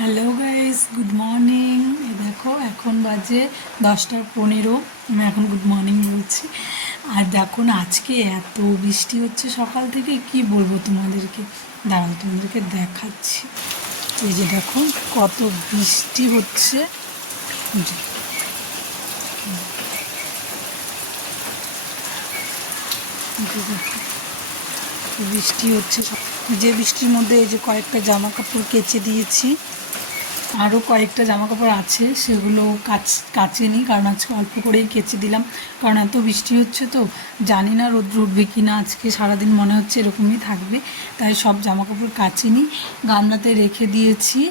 Hello guys good morning এই দেখো, এখন বাজে দশটা পনেরো। আমি এখন গুড মর্নিং বলছি। আর দেখো না, আজকে এত বৃষ্টি হচ্ছে সকাল থেকে, কি বলব তোমাদেরকে? দাঁড়াও, তোমাদেরকে দেখাচ্ছি। এই যে দেখো, কত বৃষ্টি হচ্ছে। বৃষ্টি হচ্ছে যে বৃষ্টির মধ্যে এই যে কয়েকটা জামা কাপড় কেচে দিয়েছি। আরও কয়েকটা জামা কাপড় আছে, সেগুলো কাচ, কাচে কাচেনি কারণ আজকে অল্প করেই কেচে দিলাম। কারণ এত বৃষ্টি হচ্ছে তো, জানি না রোদ্র উঠবে কি না আজকে সারাদিন মনে হচ্ছে এরকমই থাকবে। তাই সব জামা কাপড় কাচেনি গামলাতে রেখে দিয়েছি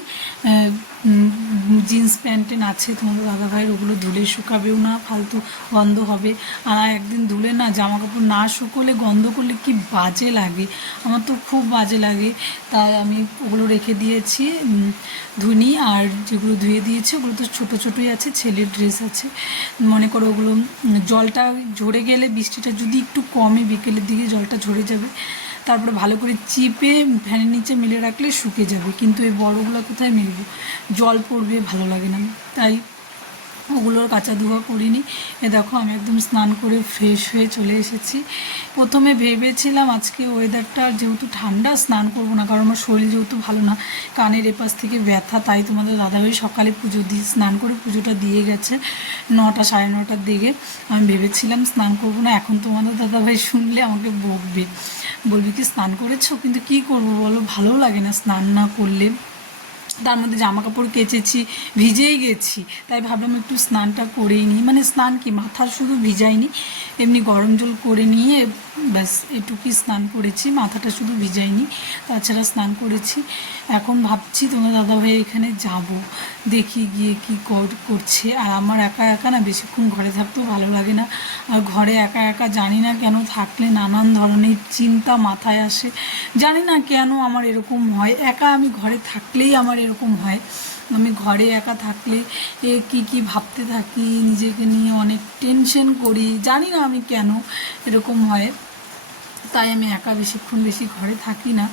জিন্স প্যান্ট আছে, তোমাদের দাদাভাইয়ের, ওগুলো ধুলে শুকাবেও না, ফালতু গন্ধ হবে। আর একদিন ধুলে না জামা কাপড় না শুকোলে গন্ধ করলে কি বাজে লাগে? আমার তো খুব বাজে লাগে। তাই আমি ওগুলো রেখে দিয়েছি ধুনি, আর যেগুলো ধুয়ে দিয়েছি, ওগুলো তো ছোটো ছোটোই আছে, ছেলের ড্রেস আছে। মনে করো ওগুলো জলটা ঝরে গেলে বৃষ্টিটা যদি একটু কমে বিকেলের দিকে জলটা ঝরে যাবে তারপরে ভালো করে চিপে ফ্যানের নিচে মেলে রাখলে শুকে যাবে, কিন্তু এই বড়গুলো কোথায় মেলবো? জল পড়বে, ভালো লাগে না। তাই ওগুলোর কাঁচা ধোয়া করিনি। এ দেখো, আমি একদম স্নান করে ফ্রেশ হয়ে চলে এসেছি। প্রথমে ভেবেছিলাম আজকে ওয়েদারটা যেহেতু ঠান্ডা, স্নান করব না, কারণ আমার শরীর যেহেতু ভালো না, কানের এপাশ থেকে ব্যথা, তাই তোমাদের দাদাভাই সকালে পুজো দিয়ে, স্নান করে পুজোটা দিয়ে গেছে নটা, সাড়ে নটার দিকে। আমি ভেবেছিলাম স্নান করব না, এখন তোমাদের দাদাভাই শুনলে আমাকে বকবে। বলবে, কি স্নান করেছ? কিন্তু কি করব বলো? ভালো লাগে না স্নান না করলে। তার মধ্যে জামা কাপড় কেচেছি, ভিজেই গেছি। তাই ভাবলাম একটু স্নানটা করেই নিই। মানে স্নান কি, মাথা শুধু ভিজাইনি, এমনি গরম জল করে নিয়ে ব্যাস এটুকুই স্নান করেছি, মাথাটা শুধু ভিজাইনি, তাছাড়া স্নান করেছি। এখন ভাবছি তোমার দাদাভাই এখানে যাব, দেখি গিয়ে কি কর- করছে। আর আমার একা একা না, বেশিক্ষণ ঘরে থাকতেও ভালো লাগে না। ঘরে একা একা জানি না কেন থাকলে নানান ধরনের চিন্তা মাথায় আসে। জানি না কেন আমার এরকম হয়। একা আমি ঘরে থাকলেই আমার এরকম হয়। আমি ঘরে একা থাকলে এ কী কী ভাবতে থাকি, নিজেকে নিয়ে অনেক টেনশন করি। জানি না আমি কেন এরকম হয়। তাই আমি একা বেশিক্ষণ বেশি ঘরে থাকি না।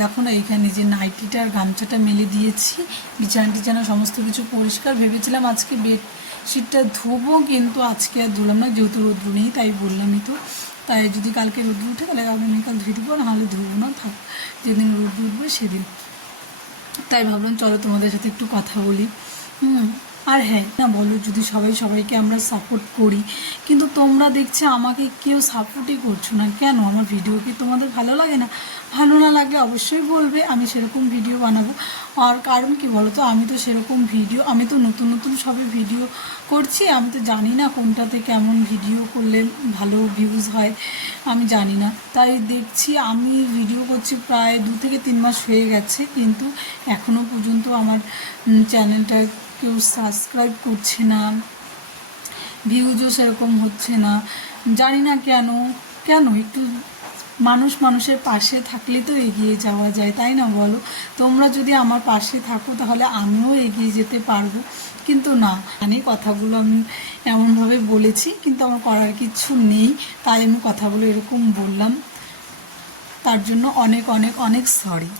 দেখো না, এখানে যে নাইটিটা আর গামছাটা মেলে দিয়েছি, বিছানা টিছানা সমস্ত কিছু পরিষ্কার ভেবেছিলাম আজকে বেডশিটটা ধোবো, কিন্তু আজকে আর ধুলাম না, যেহেতু রোদ্র নেই তাই বললামই তো। তাই যদি কালকে রোদ্র উঠে, তাহলে আগামীকাল ধুয়ে দেবো নাহলে ধুবো না, থাক, যেদিন রোদ্র উঠবে সেদিন। তাই ভাবলাম, চলো তোমাদের সাথে একটু কথা বলি। হুম। আর হ্যাঁ না বলো যদি সবাই সবাইকে আমরা সাপোর্ট করি, কিন্তু তোমরা দেখছে আমাকে কেউ সাপোর্টই করছ না। কেন? আমার ভিডিও কি তোমাদের ভালো লাগে না? ভালো না লাগলে অবশ্যই বলবে, আমি সেরকম ভিডিও বানাবো। আর কারণ কি বলো তো আমি তো সেরকম ভিডিও আমি তো নতুন নতুন সবে ভিডিও করছি, আমি তো জানি না কোনটাতে কেমন ভিডিও করলে ভালো ভিউজ হয়, আমি জানি না। তাই দেখছি আমি ভিডিও করছি প্রায় দু থেকে তিন মাস হয়ে গেছে, কিন্তু এখনও পর্যন্ত আমার চ্যানেলটা কেউ সাবস্ক্রাইব করছে না ভিউজও সেরকম হচ্ছে না, জানি না কেন কেন? একটু মানুষ মানুষের পাশে থাকলে তো এগিয়ে যাওয়া যায়, তাই না বলো? তোমরা যদি আমার পাশে থাকো তাহলে আমিও এগিয়ে যেতে পারব। কিন্তু না মানে কথাগুলো আমি এমনভাবে বলেছি, কিন্তু আমার করার কিছু নেই, তাই আমি কথাগুলো এরকম বললাম। তার জন্য অনেক অনেক অনেক সরি